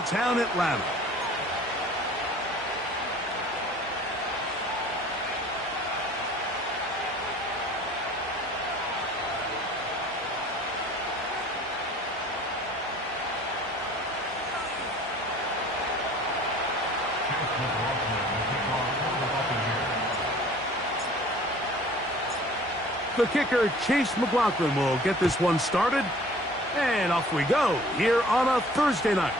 downtown Atlanta. The kicker, Chase McLaughlin, will get this one started. And off we go here on a Thursday night.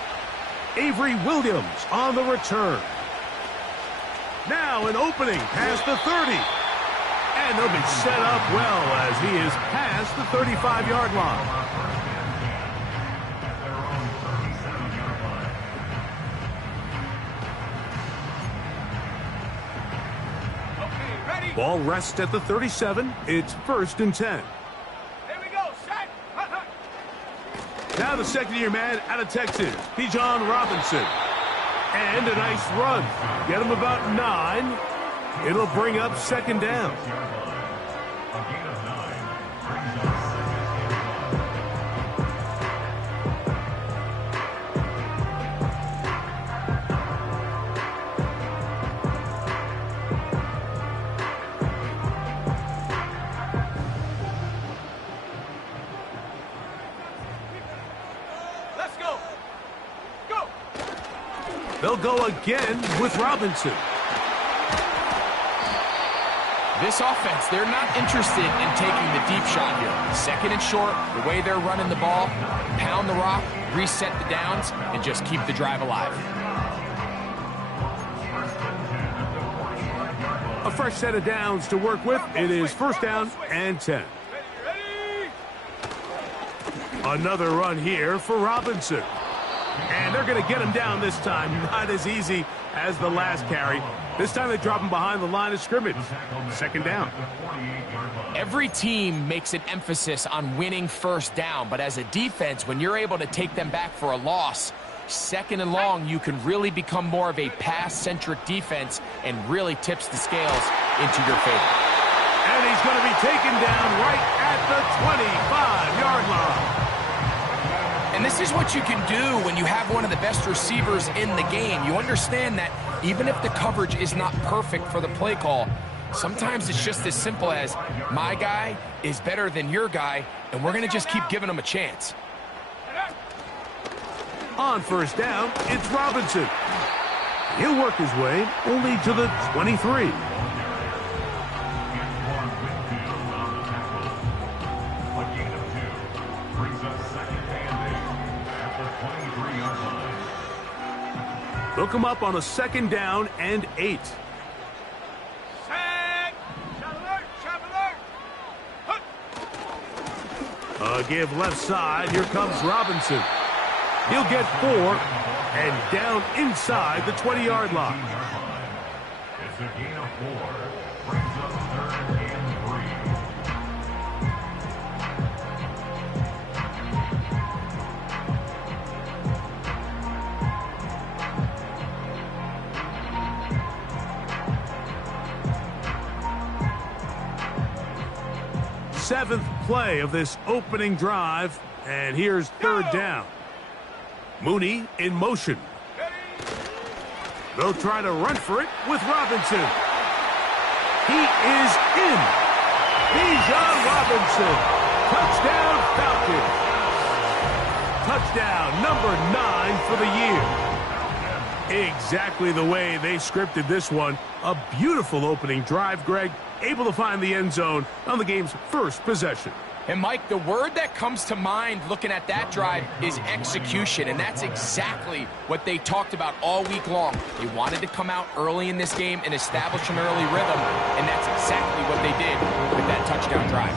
Avery Williams on the return. Now an opening past the 30. And they'll be set up well as he is past the 35-yard line. Ball rests at the 37. It's 1st and 10. Here we go, set. Now the second-year man out of Texas, Bijan Robinson. And a nice run. Get him about 9. It'll bring up 2nd down. They'll go again with Robinson. This offense, they're not interested in taking the deep shot here. 2nd and short, the way they're running the ball, pound the rock, reset the downs, and just keep the drive alive. A fresh set of downs to work with. It is 1st down and 10. Another run here for Robinson. And they're going to get him down this time. Not as easy as the last carry. This time they drop him behind the line of scrimmage. 2nd down. Every team makes an emphasis on winning 1st down, but as a defense, when you're able to take them back for a loss, 2nd and long, you can really become more of a pass-centric defense and really tips the scales into your favor. And he's going to be taken down right at the 25-yard line. And this is what you can do when you have one of the best receivers in the game. You understand that even if the coverage is not perfect for the play call, sometimes it's just as simple as my guy is better than your guy, and we're going to just keep giving him a chance. On 1st down, it's Robinson. He'll work his way only to the 23. They'll come up on a 2nd down and 8. Set. Shot alert. Give left side. Here comes Robinson. He'll get 4 and down inside the 20-yard line. It's a gain of 4. Brings up 3rd and 3. Seventh play of this opening drive, and here's 3rd down. Mooney in motion. They'll try to run for it with Robinson. He is in. Bijan Robinson. Touchdown Falcons. Touchdown number 9 for the year. Exactly the way they scripted this one. A beautiful opening drive, Greg. Able to find the end zone on the game's first possession. And, Mike, the word that comes to mind looking at that drive is execution, and that's exactly what they talked about all week long. They wanted to come out early in this game and establish an early rhythm, and that's exactly what they did with that touchdown drive.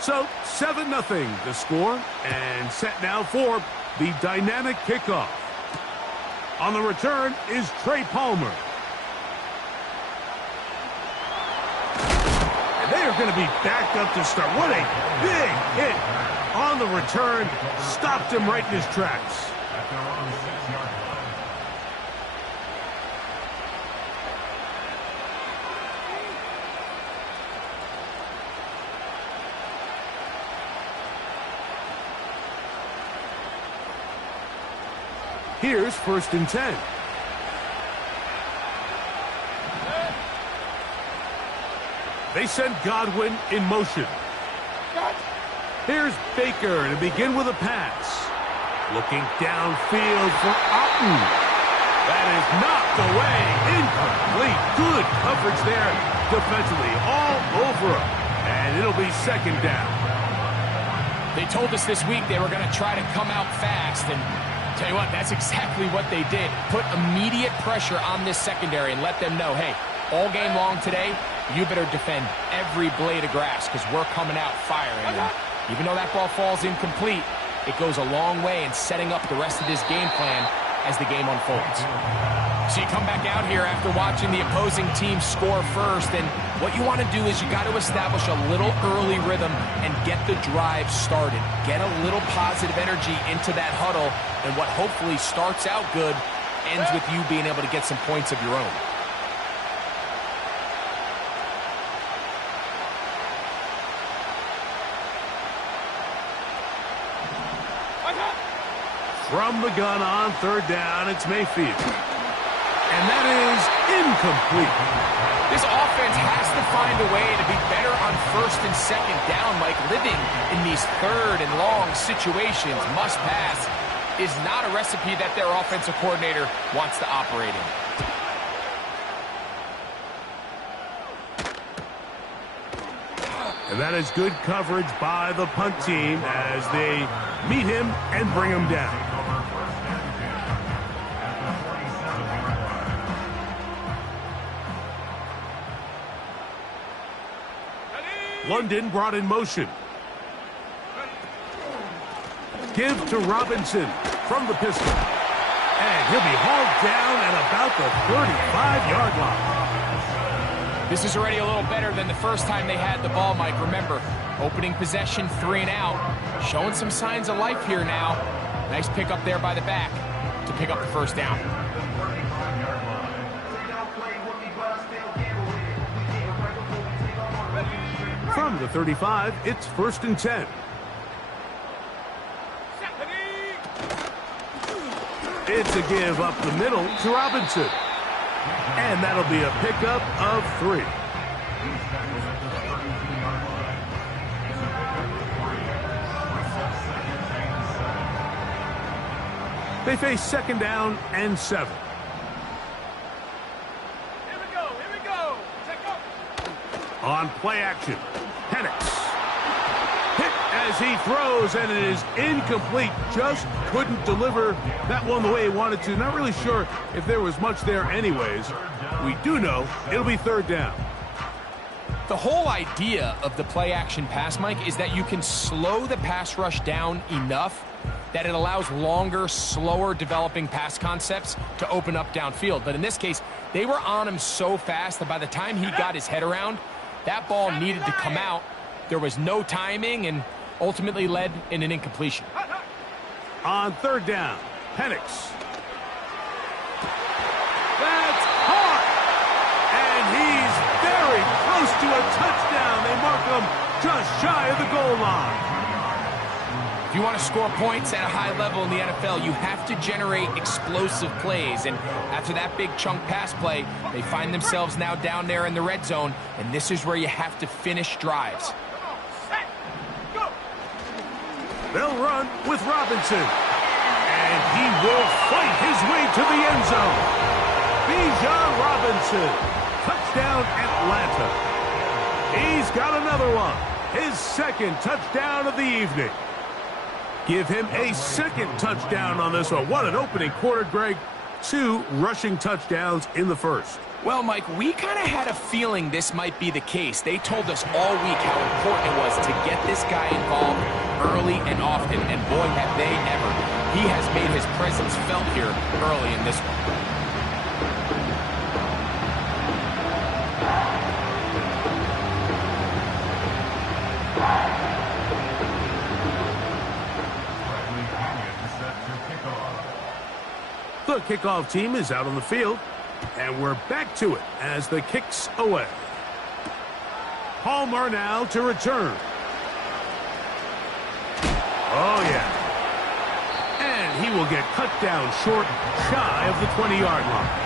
So 7-0 the score, and set now for the dynamic kickoff. On the return is Trey Palmer. And they are going to be backed up to start. What a big hit on the return stopped him right in his tracks. At their own 6-yard line. Here's 1st and 10. They send Godwin in motion. Here's Baker to begin with a pass. Looking downfield for Otten. That is knocked away. Incomplete. Good coverage there defensively. All over him. And it'll be 2nd down. They told us this week they were going to try to come out fast, and tell you what, that's exactly what they did. Put immediate pressure on this secondary and let them know, hey, all game long today, you better defend every blade of grass because we're coming out firing. And even though that ball falls incomplete, it goes a long way in setting up the rest of this game plan as the game unfolds. So you come back out here after watching the opposing team score first, and what you want to do is you got to establish a little early rhythm and get the drive started. Get a little positive energy into that huddle, and what hopefully starts out good ends with you being able to get some points of your own. From the gun on 3rd down, it's Mayfield. And that is incomplete. This offense has to find a way to be better on 1st and 2nd down, like living in these 3rd and long situations. Must pass is not a recipe that their offensive coordinator wants to operate in. And that is good coverage by the punt team as they meet him and bring him down. London brought in motion. Give to Robinson from the pistol. And he'll be hauled down at about the 35-yard line. This is already a little better than the first time they had the ball, Mike. Remember, opening possession, 3 and out. Showing some signs of life here now. Nice pick up there by the back to pick up the 1st down. From the 35, it's 1st and 10. It's a give up the middle to Robinson. And that'll be a pickup of 3. They face 2nd down and 7. Here we go. Check up. On play action, Penix. Hit as he throws, and it is incomplete. Just couldn't deliver that one the way he wanted to. Not really sure if there was much there anyways. We do know it'll be 3rd down. The whole idea of the play action pass, Mike, is that you can slow the pass rush down enough that it allows longer, slower developing pass concepts to open up downfield. But in this case, they were on him so fast that by the time he got his head around, that ball needed to come out. There was no timing and ultimately led in an incompletion. On 3rd down, Penix. That's hard. And he's very close to a touchdown. They mark him just shy of the goal line. If you want to score points at a high level in the NFL, you have to generate explosive plays. And after that big chunk pass play, they find themselves now down there in the red zone. And this is where you have to finish drives. They'll run with Robinson. And he will fight his way to the end zone. Bijan Robinson. Touchdown, Atlanta. He's got another one. His 2nd touchdown of the evening. Give him a 2nd touchdown on this one. What an opening quarter, Greg. 2 rushing touchdowns in the 1st. Well, Mike, we kind of had a feeling this might be the case. They told us all week how important it was to get this guy involved early and often, and boy, have they ever. He has made his presence felt here early in this one. The kickoff team is out on the field, and we're back to it as the kick's away. Palmer now to return. Oh, yeah. And he will get cut down short, shy of the 20-yard line.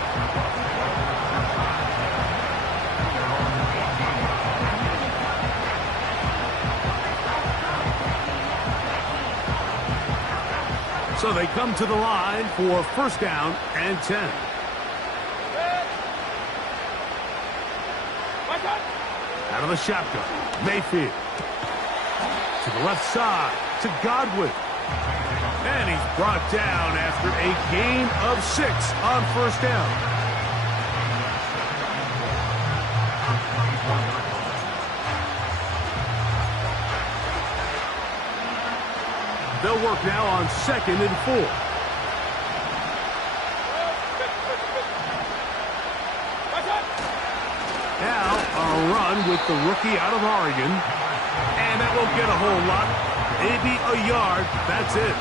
So they come to the line for first down and 10. Out of the shotgun, Mayfield. To the left side, to Godwin. And he's brought down after a gain of 6 on first down. They'll work now on 2nd and 4. Now a run with the rookie out of Oregon. And that won't get a whole lot. Maybe a yard. That's it.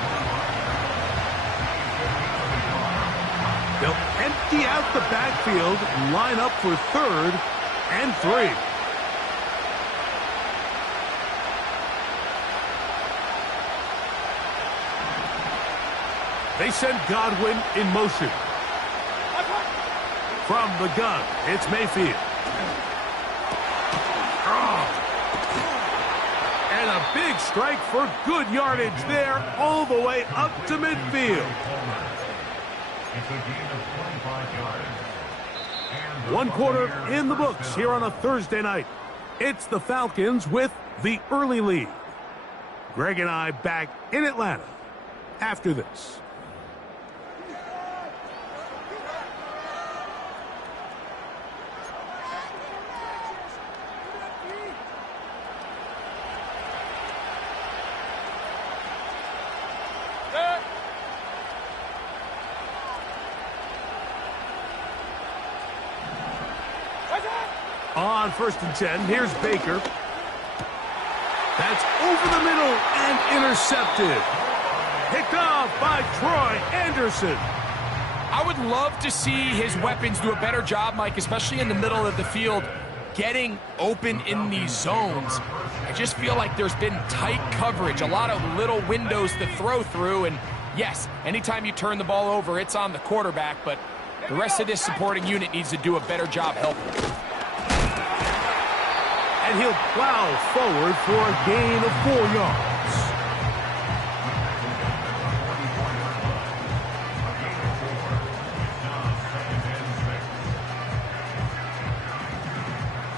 They'll empty out the backfield, line up for 3rd and 3. They send Godwin in motion. From the gun, it's Mayfield. And a big strike for good yardage there all the way up to midfield. One quarter in the books here on a Thursday night. It's the Falcons with the early lead. Greg and I back in Atlanta after this. On 1st and 10, here's Baker. That's over the middle and intercepted. Picked off by Troy Anderson. I would love to see his weapons do a better job, Mike, especially in the middle of the field, getting open in these zones. I just feel like there's been tight coverage, a lot of little windows to throw through, and yes, anytime you turn the ball over, it's on the quarterback, but the rest of this supporting unit needs to do a better job helping. And he'll plow forward for a gain of 4 yards.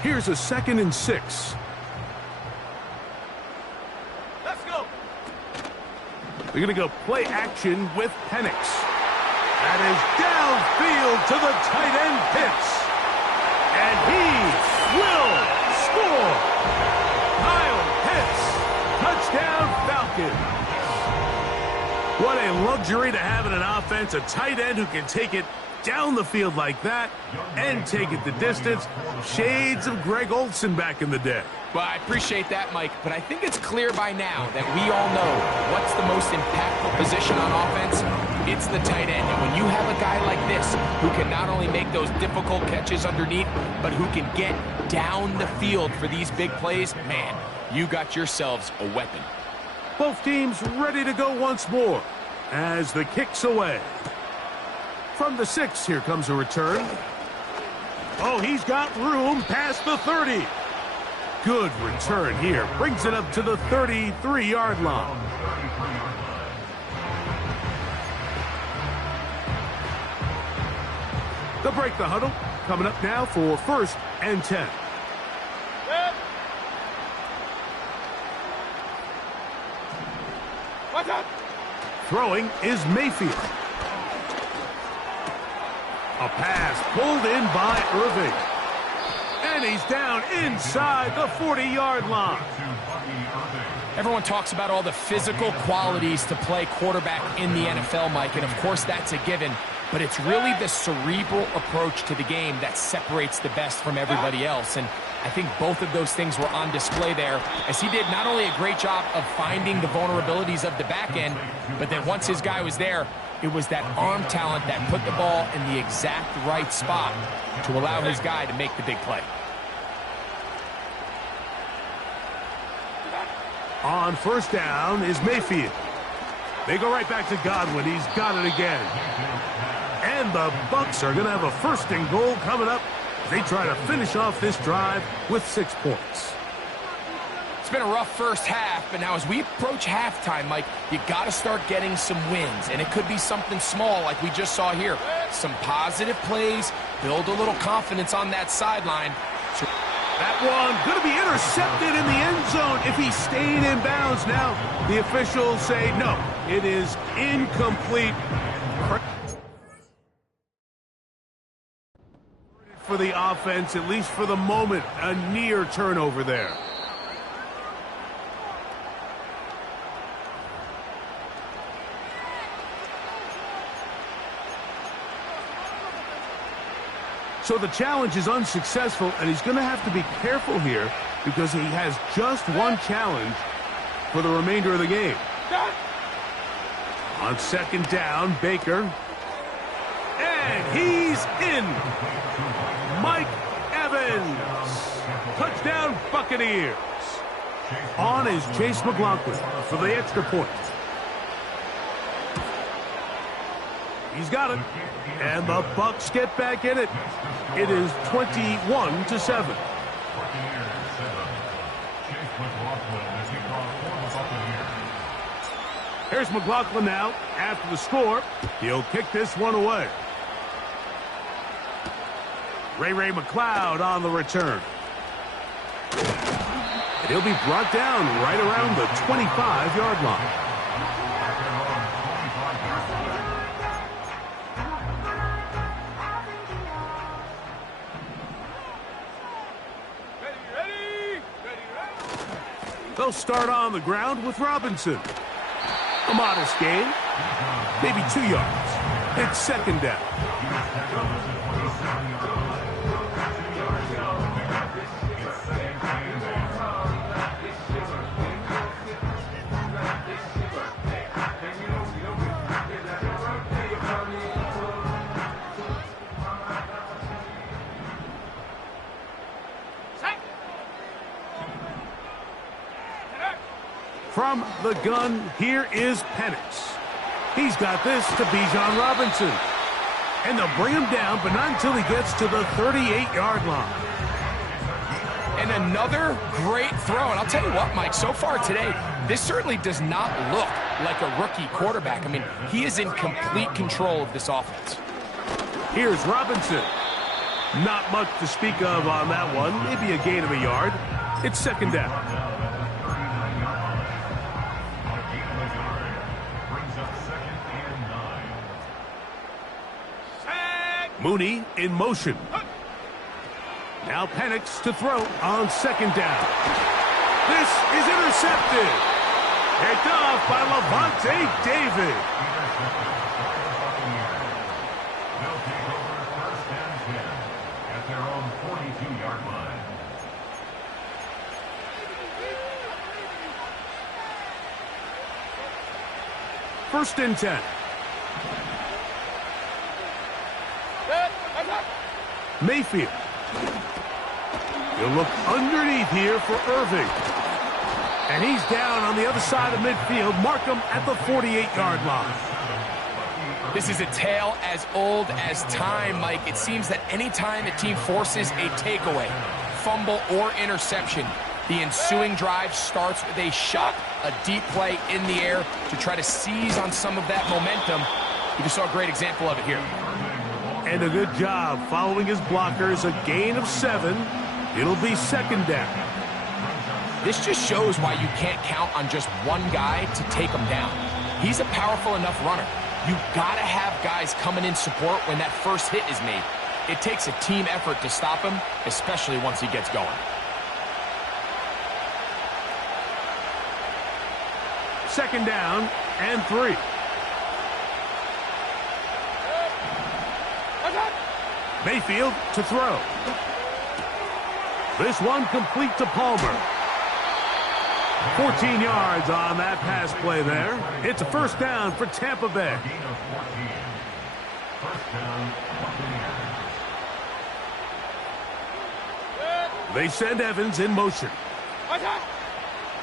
Here's a 2nd and 6. Let's go. They're going to go play action with Penix. That is downfield to the tight end Pitts. And he will score! Kyle Pitts, touchdown Falcons. What a luxury to have in an offense, a tight end who can take it down the field like that and take it the distance. Shades of Greg Olsen back in the day. Well, I appreciate that, Mike, but I think it's clear by now that we all know what's the most impactful position on offense. It's the tight end, and when you have a guy like this who can not only make those difficult catches underneath, but who can get down the field for these big plays, man, you got yourselves a weapon. Both teams ready to go once more as the kick's away. From the 6, here comes a return. Oh, he's got room past the 30. Good return here. Brings it up to the 33-yard line. They'll break the huddle. Coming up now for 1st and 10. Throwing is Mayfield. A pass pulled in by Irving. And he's down inside the 40-yard line. Everyone talks about all the physical qualities to play quarterback in the NFL, Mike, and of course that's a given. But it's really the cerebral approach to the game that separates the best from everybody else. And I think both of those things were on display there, as he did not only a great job of finding the vulnerabilities of the back end, but then once his guy was there, it was that arm talent that put the ball in the exact right spot to allow his guy to make the big play. On first down is Mayfield. They go right back to Godwin. He's got it again. And the Bucs are going to have a first and goal coming up. They try to finish off this drive with 6 points. It's been a rough first half, but now as we approach halftime, Mike, you got to start getting some wins, and it could be something small like we just saw here. Some positive plays, build a little confidence on that sideline. That one going to be intercepted in the end zone if he stayed in bounds. Now the officials say no, it is incomplete. For the offense, at least for the moment, a near turnover there. So the challenge is unsuccessful, and he's going to have to be careful here because he has just one challenge for the remainder of the game. On second down, Baker. And he's in. Mike Evans. Touchdown, Buccaneers. On is Chase McLaughlin for the extra point. He's got it. And the Bucs get back in it. It is 21-7. Here's McLaughlin now after the score. He'll kick this one away. Ray McLeod on the return. And he'll be brought down right around the 25-yard line. They'll start on the ground with Robinson. A modest gain, maybe 2 yards. It's second down. From the gun, here is Penix. He's got this to Bijan Robinson. And they'll bring him down, but not until he gets to the 38-yard line. And another great throw. And I'll tell you what, Mike, so far today, this certainly does not look like a rookie quarterback. I mean, he is in complete control of this offense. Here's Robinson. Not much to speak of on that one. Maybe a gain of a yard. It's second down. Mooney in motion. Now Penix to throw on second down. This is intercepted. Picked off by Lavonte David. They'll take over first and 10 at their own 42-yard line. First and 10. Mayfield. He'll look underneath here for Irving. And he's down on the other side of midfield. Mark him at the 48-yard line. This is a tale as old as time, Mike. It seems that anytime a team forces a takeaway, fumble, or interception, the ensuing drive starts with a shot, a deep play in the air to try to seize on some of that momentum. You just saw a great example of it here. And a good job following his blockers. A gain of 7. It'll be second down. This just shows why you can't count on just one guy to take him down. He's a powerful enough runner. You've got to have guys coming in support when that first hit is made. It takes a team effort to stop him, especially once he gets going. Second down and 3. Mayfield to throw. This one complete to Palmer. 14 yards on that pass play there. It's a first down for Tampa Bay. First down, Buccaneers. They send Evans in motion.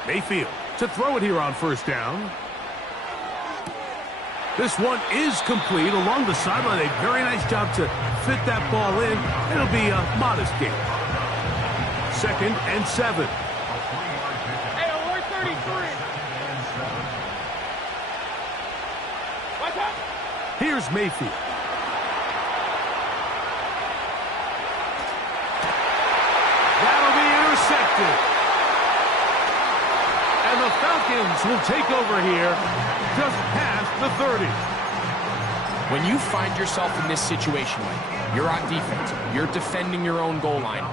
Mayfield to throw it here on first down. This one is complete along the sideline. A very nice job to fit that ball in. It'll be a modest gain. 2nd and 7. Hey, alert 33. Watch out. Here's Mayfield. That'll be intercepted. And the Falcons will take over here just past the 30. When you find yourself in this situation, Mike, you're on defense, you're defending your own goal line,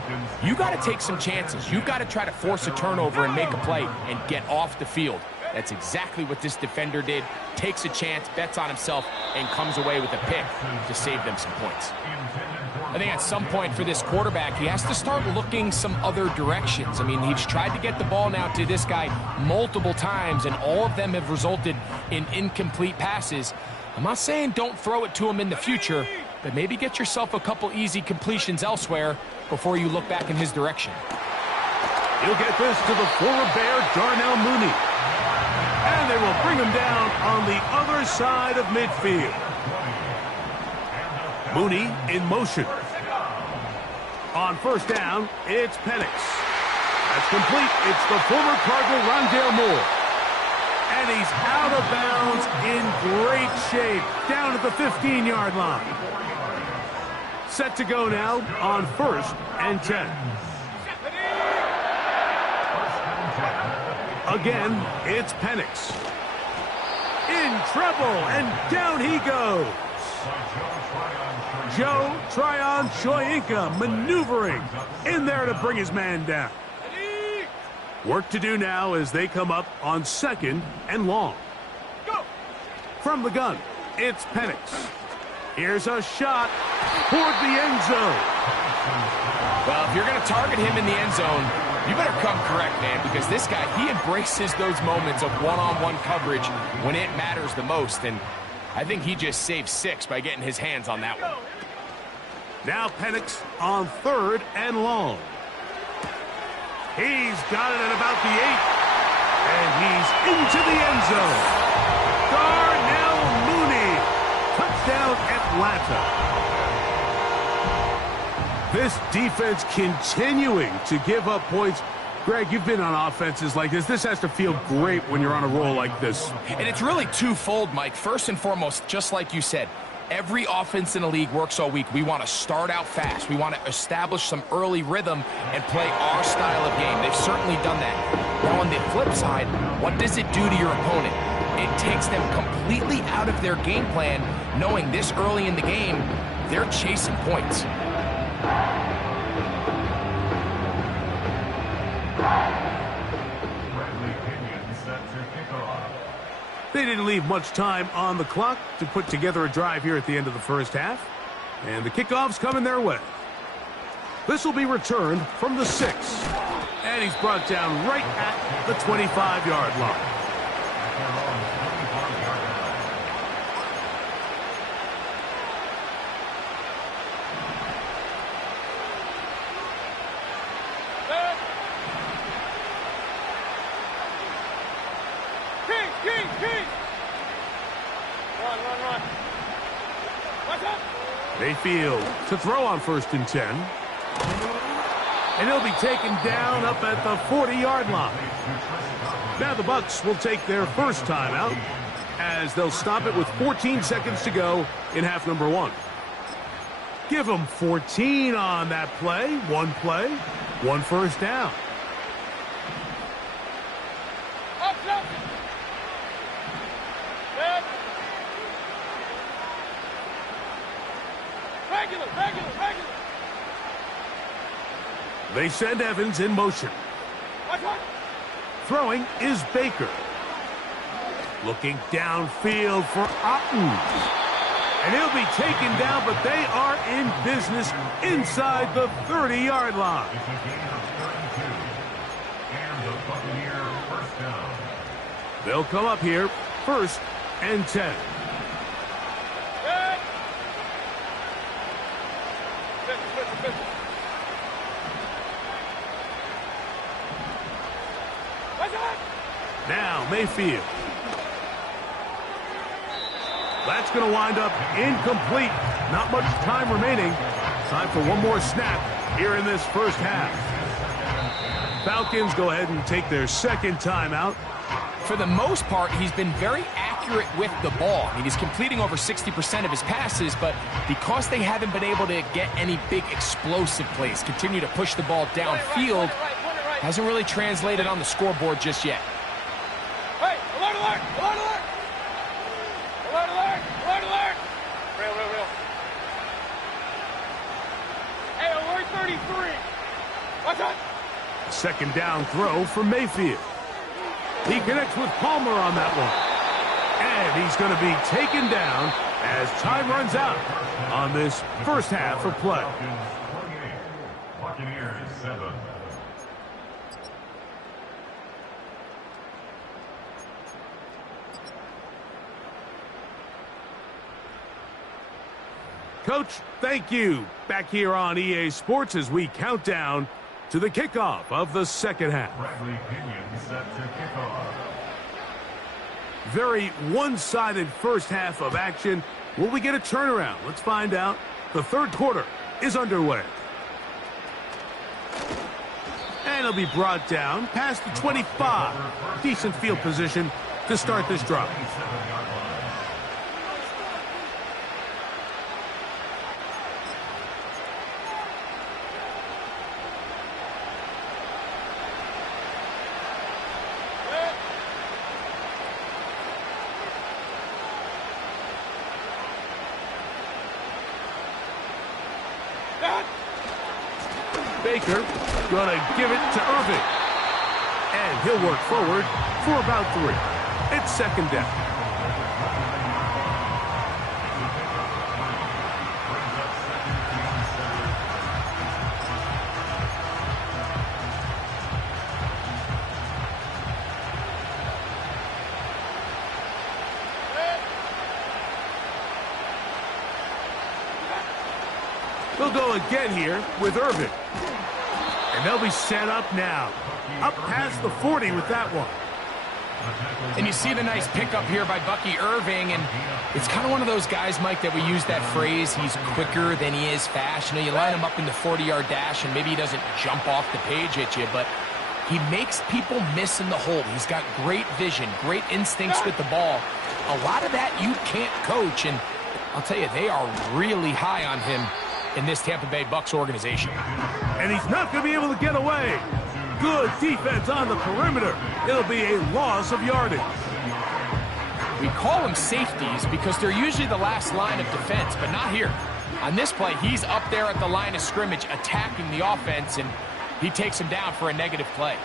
you got to take some chances. You got to try to force a turnover and make a play and get off the field. That's exactly what this defender did. Takes a chance, bets on himself, and comes away with a pick to save them some points. I think at some point for this quarterback, he has to start looking some other directions. I mean, he's tried to get the ball now to this guy multiple times, and all of them have resulted in incomplete passes. I'm not saying don't throw it to him in the future, but maybe get yourself a couple easy completions elsewhere before you look back in his direction. He'll get this to the former Bear, Darnell Mooney. And they will bring him down on the other side of midfield. Mooney in motion. On first down, it's Penix. That's complete. It's the former Cardinal, Rondale Moore. And he's out of bounds in great shape, down at the 15-yard line. Set to go now on 1st and 10. Again, it's Penix. In trouble, and down he goes. Joe Tryon-Shoyinka maneuvering in there to bring his man down. Work to do now as they come up on 2nd and long. From the gun, it's Penix. Here's a shot toward the end zone. Well, if you're going to target him in the end zone, you better come correct, man, because this guy, he embraces those moments of one-on-one coverage when it matters the most, and I think he just saved 6 by getting his hands on that one. Now Penix on 3rd and long. He's got it at about the 8. And he's into the end zone. Darnell Mooney. Touchdown Atlanta. This defense continuing to give up points. Greg, you've been on offenses like this. This has to feel great when you're on a roll like this. And it's really twofold, Mike. First and foremost, just like you said, every offense in the league works all week. We want to start out fast. We want to establish some early rhythm and play our style of game. They've certainly done that. Now, on the flip side, what does it do to your opponent? It takes them completely out of their game plan, knowing this early in the game, they're chasing points. They didn't leave much time on the clock to put together a drive here at the end of the first half. And the kickoff's coming their way. This will be returned from the 6. And he's brought down right at the 25-yard line. Mayfield to throw on 1st and 10. And he'll be taken down up at the 40-yard line. Now the Bucs will take their first timeout as they'll stop it with 14 seconds to go in half number 1. Give them 14 on that play. One first down. They send Evans in motion. Throwing is Baker. Looking downfield for Otten. And he'll be taken down, but they are in business inside the 30-yard line. Buccaneer first down. They'll come up here, 1st and 10. Good. Good. What's that? Now Mayfield. That's going to wind up incomplete. Not much time remaining. Time for one more snap here in this first half. Falcons go ahead and take their second timeout. For the most part, he's been very accurate with the ball. I mean, he's completing over 60% of his passes, but because they haven't been able to get any big explosive plays, continue to push the ball downfield, hasn't really translated on the scoreboard just yet. Hey, alert, alert, alert, alert! Alert, alert, alert, alert! Real. Hey, alert 33! Watch out! Second down throw for Mayfield. He connects with Palmer on that one. And he's going to be taken down as time runs out on this first half of play. Falcons 28, Buccaneers 7. Coach, thank you. Back here on EA Sports as we count down to the kickoff of the second half. Bradley Pinion set to kick off. Very one-sided first half of action. Will we get a turnaround? Let's find out. The third quarter is underway. And it'll be brought down past the 25. Decent field position to start this drive. 27-yard line. Baker gonna give it to Irving. And he'll work forward for about 3. It's second down. They'll go again here with Irving. And they'll be set up now. Up past the 40 with that one. And you see the nice pickup here by Bucky Irving, and it's kind of one of those guys, Mike, that we use that phrase, he's quicker than he is fast. You know, you line him up in the 40-yard dash, and maybe he doesn't jump off the page at you, but he makes people miss in the hole. He's got great vision, great instincts with the ball. A lot of that you can't coach, and I'll tell you, they are really high on him in this Tampa Bay Bucs organization. And he's not going to be able to get away. Good defense on the perimeter. It'll be a loss of yardage. We call them safeties because they're usually the last line of defense, but not here. On this play, he's up there at the line of scrimmage attacking the offense, and he takes him down for a negative play.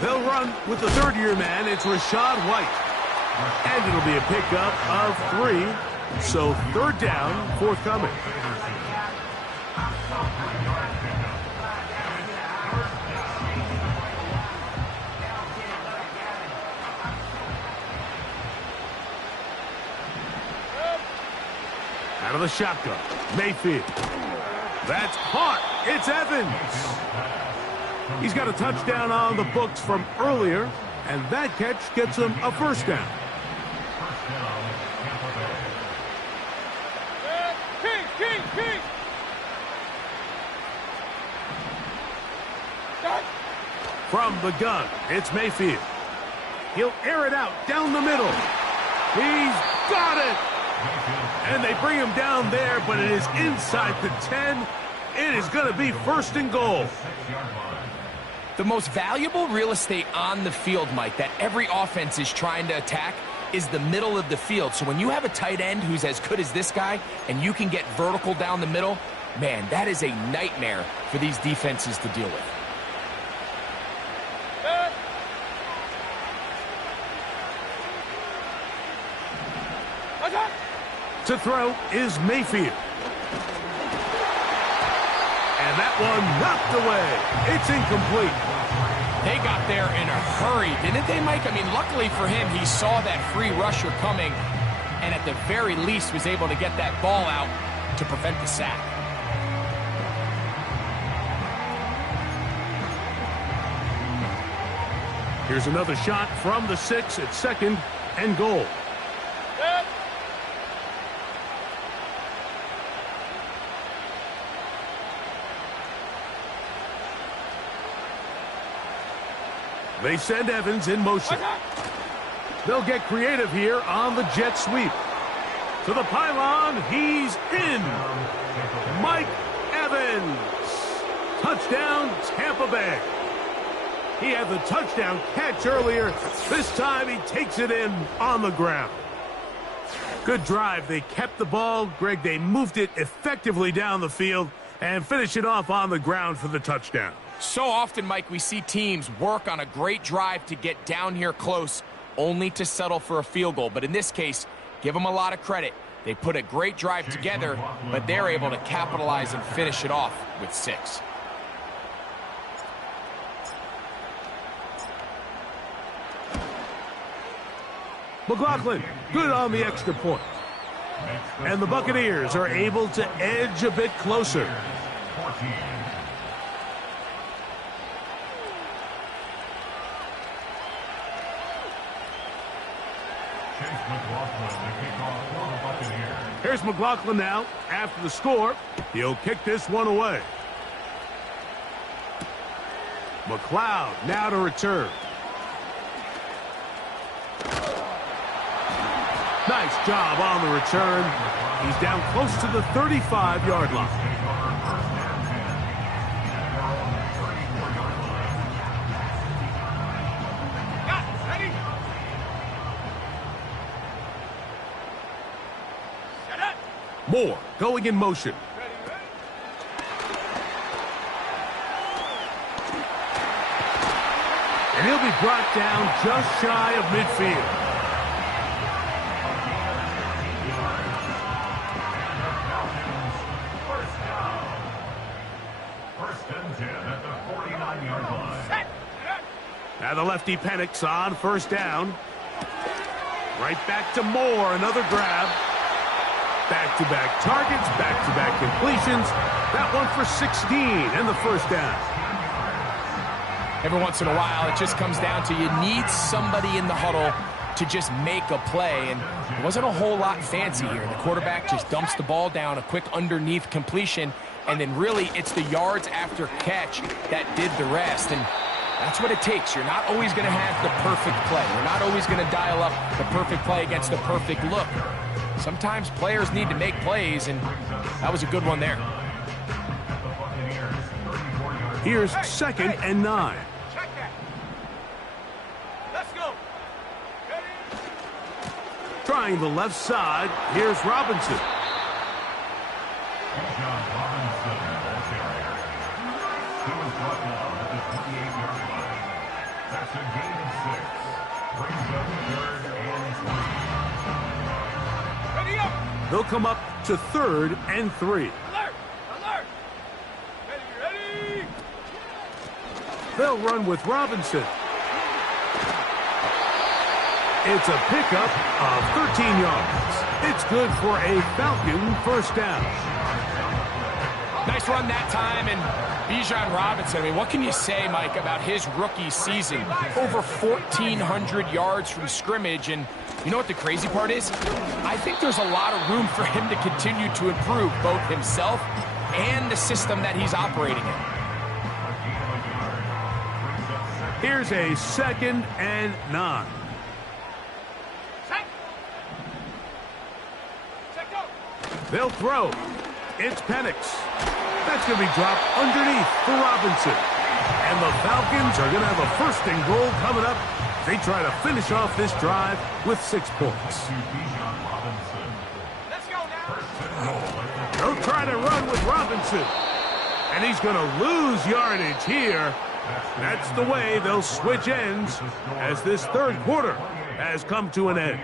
They'll run with the third-year man. It's Rachaad White. And it'll be a pickup of 3. So third down, forthcoming. Out of the shotgun, Mayfield. That's caught. It's Evans. He's got a touchdown on the books from earlier, and that catch gets him a first down. King. From the gun, it's Mayfield. He'll air it out down the middle. He's got it. And they bring him down there, but it is inside the 10. It is going to be first and goal. The most valuable real estate on the field, Mike, that every offense is trying to attack is the middle of the field. So when you have a tight end who's as good as this guy and you can get vertical down the middle, man, that is a nightmare for these defenses to deal with. To throw is Mayfield. And that one knocked away. It's incomplete. They got there in a hurry, didn't they, Mike? I mean, luckily for him, he saw that free rusher coming and at the very least was able to get that ball out to prevent the sack. Here's another shot from the 6 at 2nd and goal. They send Evans in motion. They'll get creative here on the jet sweep. To the pylon, he's in. Mike Evans. Touchdown, Tampa Bay. He had the touchdown catch earlier. This time he takes it in on the ground. Good drive. They kept the ball. Greg, they moved it effectively down the field and finished it off on the ground for the touchdown. So often, Mike, we see teams work on a great drive to get down here close, only to settle for a field goal. But in this case, give them a lot of credit. They put a great drive together, but they're able to capitalize and finish it off with 6. McLaughlin, good on the extra point. And the Buccaneers are able to edge a bit closer. Here's McLaughlin now after the score. He'll kick this one away. McLeod now to return. Nice job on the return. He's down close to the 35-yard line. Moore going in motion. And he'll be brought down just shy of midfield. Now the lefty panics on first down. Right back to Moore, another grab. Back-to-back targets, back-to-back completions. That one for 16 and the first down. Every once in a while, it just comes down to you need somebody in the huddle to just make a play. And it wasn't a whole lot fancy here. The quarterback just dumps the ball down, a quick underneath completion, and then really it's the yards after catch that did the rest. And that's what it takes. You're not always going to have the perfect play. You're not always going to dial up the perfect play against the perfect look. Sometimes players need to make plays, and that was a good one there. Here's 2nd and 9. Check that. Let's go. Ready? Trying the left side. Here's Robinson. That's a gain of 6. Brings up 3rd and 3. Ready up. They'll come up to 3rd and 3. Alert. Alert. Ready. They'll run with Robinson. It's a pickup of 13 yards. It's good for a Falcon first down. Nice run that time, and Bijan Robinson, I mean, what can you say, Mike, about his rookie season? Over 1,400 yards from scrimmage, and you know what the crazy part is? I think there's a lot of room for him to continue to improve both himself and the system that he's operating in. Here's a 2nd and 9. They'll throw. It's Penix. That's going to be dropped underneath for Robinson. And the Falcons are going to have a 1st and goal coming up. They try to finish off this drive with 6 points. Let's go now. They'll try to run with Robinson. And he's going to lose yardage here. That's the way they'll switch ends as this 3rd quarter has come to an end.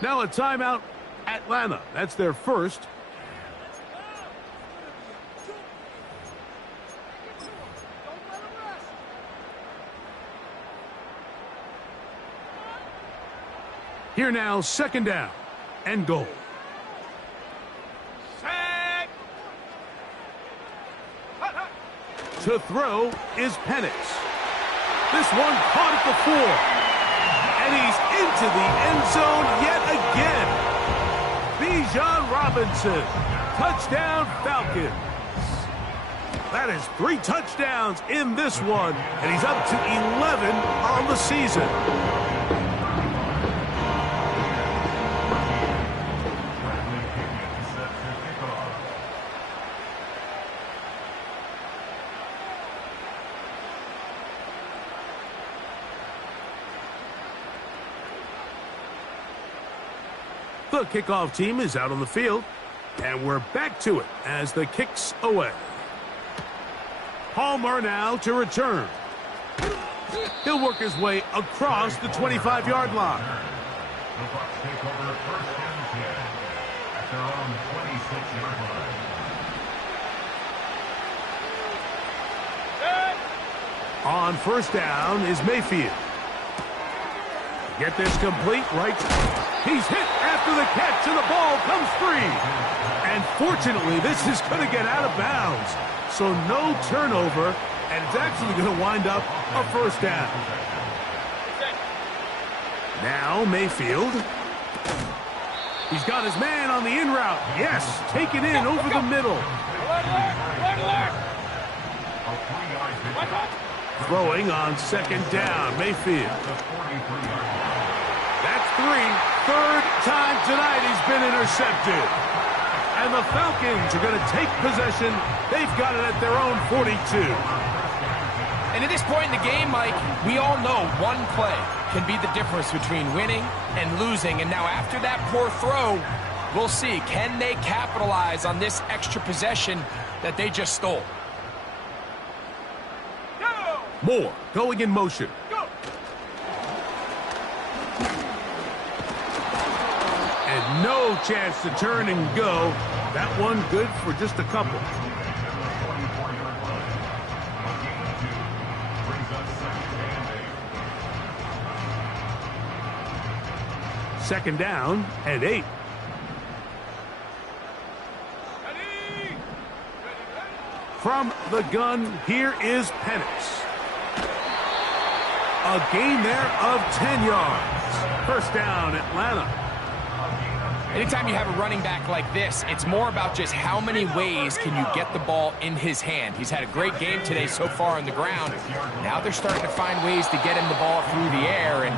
Now a timeout, Atlanta. That's their first. Here now, second down and goal. Set. To throw is Penix. This one caught at the 4. And he's into the end zone yet again. Bijan Robinson. Touchdown Falcons. That is 3 touchdowns in this one. And he's up to 11 on the season. The kickoff team is out on the field, and we're back to it as the kick's away. Palmer now to return. He'll work his way across the 25-yard line. The Bucs take over first and 10 at their own 26-yard line. On first down is Mayfield. Get this complete, right? He's hit after the catch, and the ball comes free. And fortunately, this is going to get out of bounds. So no turnover, and it's actually going to wind up a first down. Now Mayfield. He's got his man on the in route. Yes, taken in over the middle. Throwing on second down, Mayfield. That's 3. Third time tonight he's been intercepted. And the Falcons are going to take possession. They've got it at their own 42. And at this point in the game, Mike, we all know one play can be the difference between winning and losing. And now after that poor throw, we'll see, can they capitalize on this extra possession that they just stole? Moore going in motion. And no chance to turn and go. That one good for just a couple. Second down and 8. From the gun, here is Penix. A gain there of 10 yards. First down, Atlanta. Anytime you have a running back like this, it's more about just how many ways can you get the ball in his hand. He's had a great game today so far on the ground. Now they're starting to find ways to get him the ball through the air, and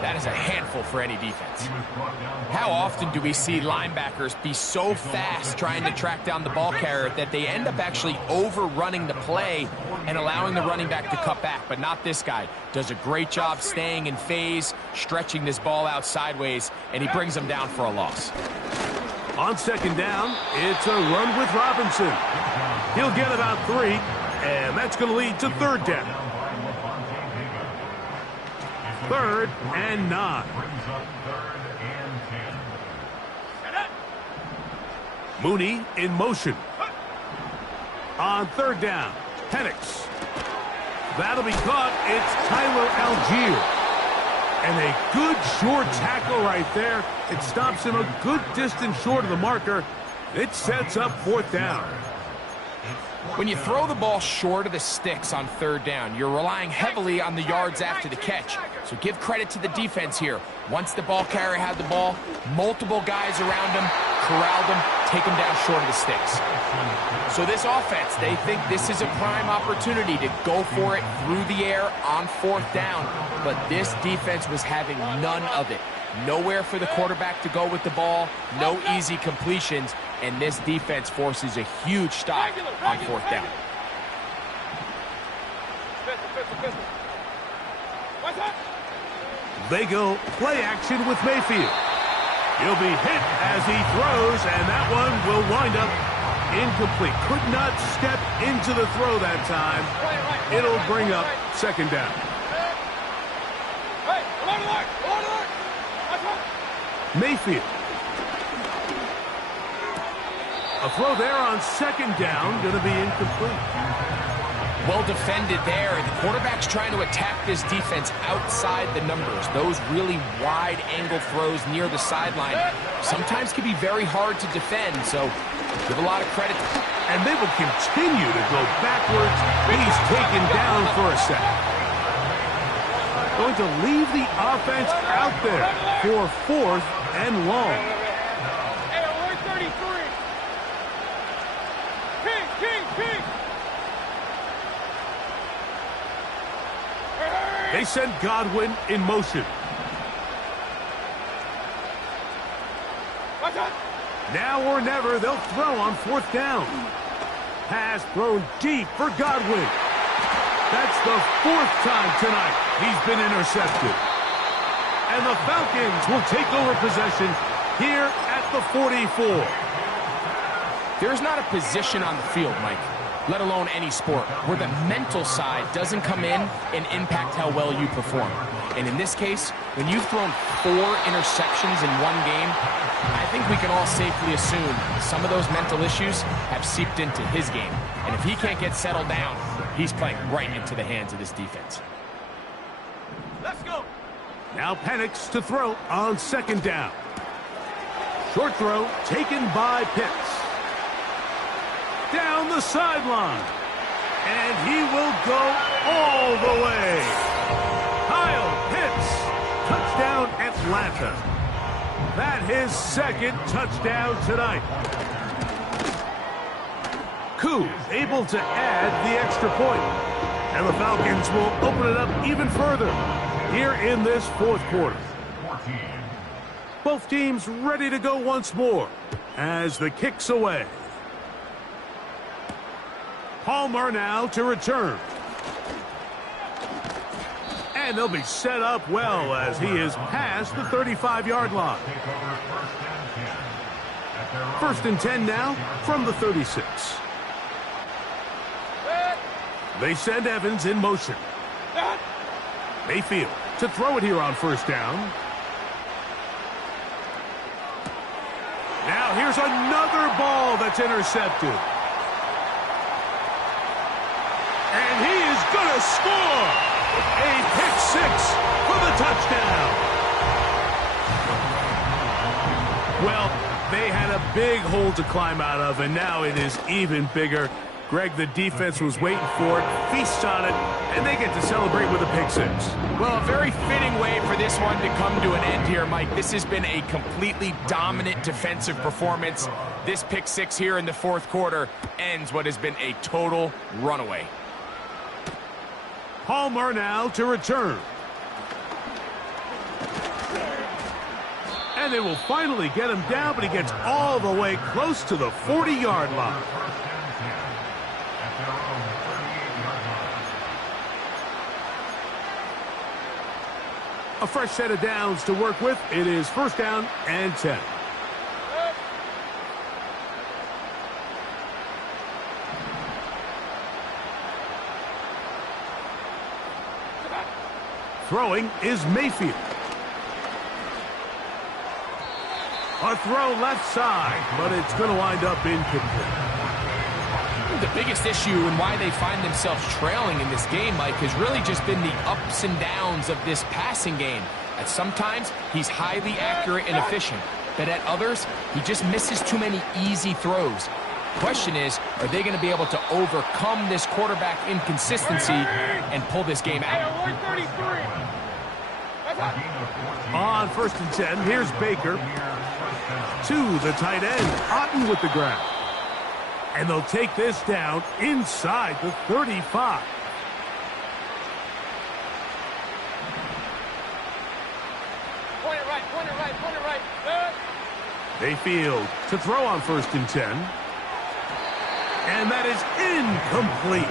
that is a handful for any defense. How often do we see linebackers be so fast trying to track down the ball carrier that they end up actually overrunning the play and allowing the running back to cut back? But not this guy. Does a great job staying in phase, stretching this ball out sideways, and he brings them down for a loss. On second down, it's a run with Robinson. He'll get about 3, and that's going to lead to third down. Third and 9. Mooney in motion. On third down, Penix. That'll be caught. It's Tyler Algier. And a good short tackle right there. It stops him a good distance short of the marker. It sets up fourth down. When you throw the ball short of the sticks on third down, you're relying heavily on the yards after the catch. So give credit to the defense here. Once the ball carrier had the ball, multiple guys around him, corralled him, take him down short of the sticks. So this offense, they think this is a prime opportunity to go for it through the air on fourth down. But this defense was having none of it. Nowhere for the quarterback to go with the ball, no easy completions, and this defense forces a huge stop on fourth down. They go play action with Mayfield. He'll be hit as he throws, and that one will wind up incomplete. Could not step into the throw that time. It'll bring up second down. Mayfield. A throw there on second down, going to be incomplete. Well defended there. The quarterback's trying to attack this defense outside the numbers. Those really wide angle throws near the sideline sometimes can be very hard to defend, so give a lot of credit. And they will continue to go backwards. He's taken down for a sack. Going to leave the offense out there for 4th and long. Hey, alert 33. King. They send Godwin in motion. Watch out. Now or never, they'll throw on 4th down. Pass thrown deep for Godwin. That's the 4th time tonight he's been intercepted. And the Falcons will take over possession here at the 44. There's not a position on the field, Mike, let alone any sport, where the mental side doesn't come in and impact how well you perform. And in this case, when you've thrown 4 interceptions in one game, I think we can all safely assume some of those mental issues have seeped into his game. And if he can't get settled down, he's playing right into the hands of this defense. Let's go. Now Penix to throw on second down. Short throw taken by Pitts. Down the sideline. And he will go all the way. Kyle Pitts. Touchdown Atlanta. That his 2nd touchdown tonight. Koo able to add the extra point. And the Falcons will open it up even further here in this 4th quarter. Both teams ready to go once more as the kick's away. Palmer now to return. And they'll be set up well as he is past the 35-yard line. 1st and 10 now from the 36. They send Evans in motion. Mayfield to throw it here on 1st down. Now here's another ball that's intercepted. And he is going to score. A pick 6 for the touchdown. Well, they had a big hole to climb out of, and now it is even bigger. Greg, the defense was waiting for it, feasts on it, and they get to celebrate with a pick 6. Well, a very fitting way for this one to come to an end here, Mike. This has been a completely dominant defensive performance. This pick 6 here in the 4th quarter ends what has been a total runaway. Palmer now to return. And they will finally get him down, but he gets all the way close to the 40-yard line. A fresh set of downs to work with. It is 1st down and 10. Throwing is Mayfield. A throw left side, but it's going to wind up incomplete. The biggest issue and why they find themselves trailing in this game, Mike, has really just been the ups and downs of this passing game. At sometimes, he's highly accurate and efficient, but at others, he just misses too many easy throws. Question is, are they going to be able to overcome this quarterback inconsistency and pull this game out? On 1st and 10, here's Baker. To the tight end, Otten with the grab. And they'll take this down inside the 35. Point it right. Mayfield to throw on 1st and 10. And that is incomplete.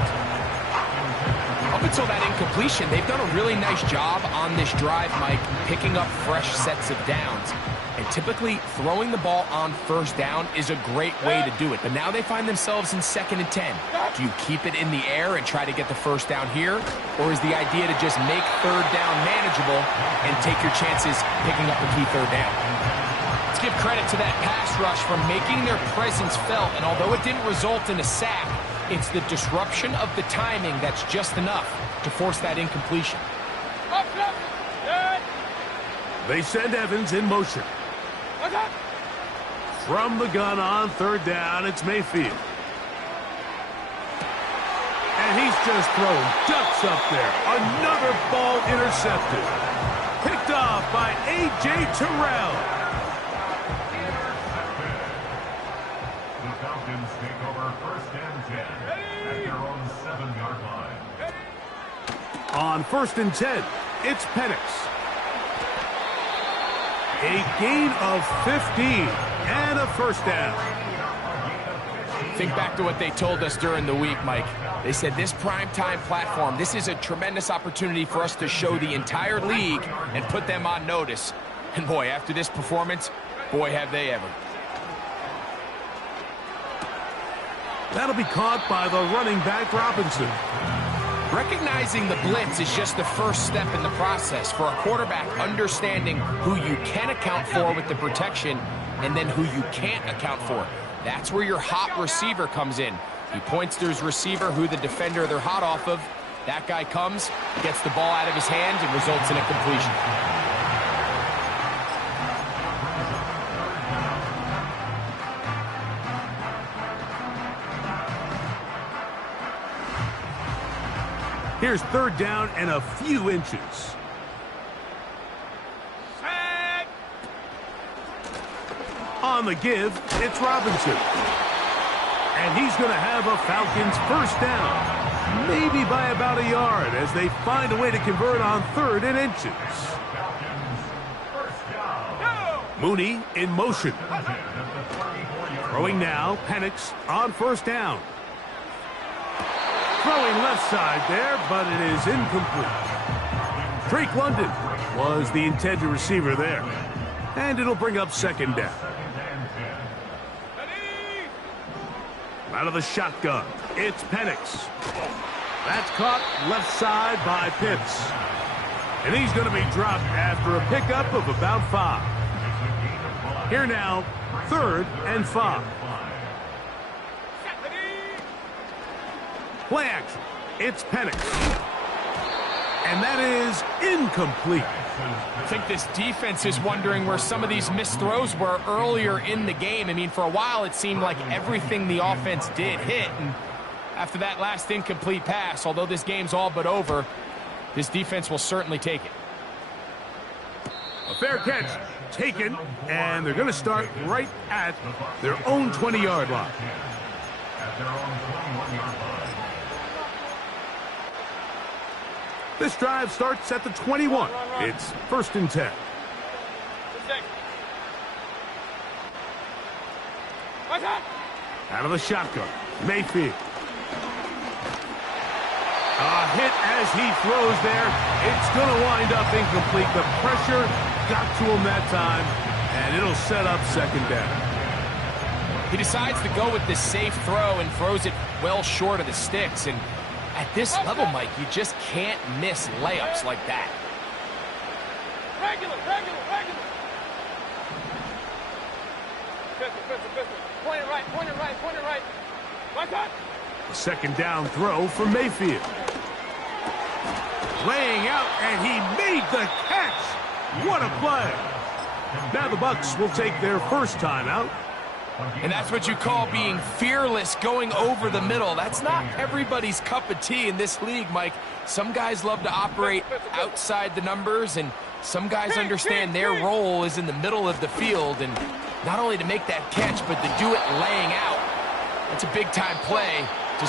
Up until that incompletion, they've done a really nice job on this drive, Mike, picking up fresh sets of downs. And typically, throwing the ball on 1st down is a great way to do it. But now they find themselves in 2nd and 10. Do you keep it in the air and try to get the 1st down here? Or is the idea to just make 3rd down manageable and take your chances picking up a key 3rd down? Let's give credit to that pass rush for making their presence felt, and although it didn't result in a sack, it's the disruption of the timing that's just enough to force that incompletion. They send Evans in motion. From the gun on third down, it's Mayfield. And he's just thrown ducks up there. Another ball intercepted. Picked off by A.J. Terrell. The Falcons take over first and 10 at their own 7-yard line. On first and 10, it's Penix. A gain of 15 and a first down. Think back to what they told us during the week, Mike. They said this primetime platform, this is a tremendous opportunity for us to show the entire league and put them on notice. And boy, after this performance, boy, have they ever. That'll be caught by the running back, Robinson. Recognizing the blitz is just the first step in the process for a quarterback, understanding who you can account for with the protection and then who you can't account for. That's where your hot receiver comes in. He points to his receiver, who the defender they're hot off of. That guy comes, gets the ball out of his hands, and results in a completion. Here's third down and a few inches. On the give, it's Robinson. And he's going to have a Falcons first down. Maybe by about a yard as they find a way to convert on third and inches. Mooney in motion. Throwing now, Penix on first down. Throwing left side there, but it is incomplete. Drake London was the intended receiver there. And it'll bring up second down. Out of the shotgun, it's Penix. That's caught left side by Pitts. And he's going to be dropped after a pickup of about 5. Here now, third and 5. Play action. It's Penix. And that is incomplete. I think this defense is wondering where some of these missed throws were earlier in the game. I mean, for a while it seemed like everything the offense did hit. And after that last incomplete pass, although this game's all but over, this defense will certainly take it. A fair catch taken, and they're going to start right at their own 20-yard line. At their own 21-yard line. This drive starts at the 21. It's first and 10. Out of the shotgun, Mayfield. A hit as he throws there. It's going to wind up incomplete. The pressure got to him that time, and it'll set up second down. He decides to go with this safe throw and throws it well short of the sticks. And at this level, Mike, you just can't miss layups like that. Regular. Pistol. Point it right. Right on. A second down throw for Mayfield. Laying out, and he made the catch. What a play. Now the Bucs will take their first timeout. And that's what you call being fearless, going over the middle. That's not everybody's cup of tea in this league, Mike. Some guys love to operate outside the numbers, and some guys understand their role is in the middle of the field, and not only to make that catch, but to do it laying out. That's a big-time play,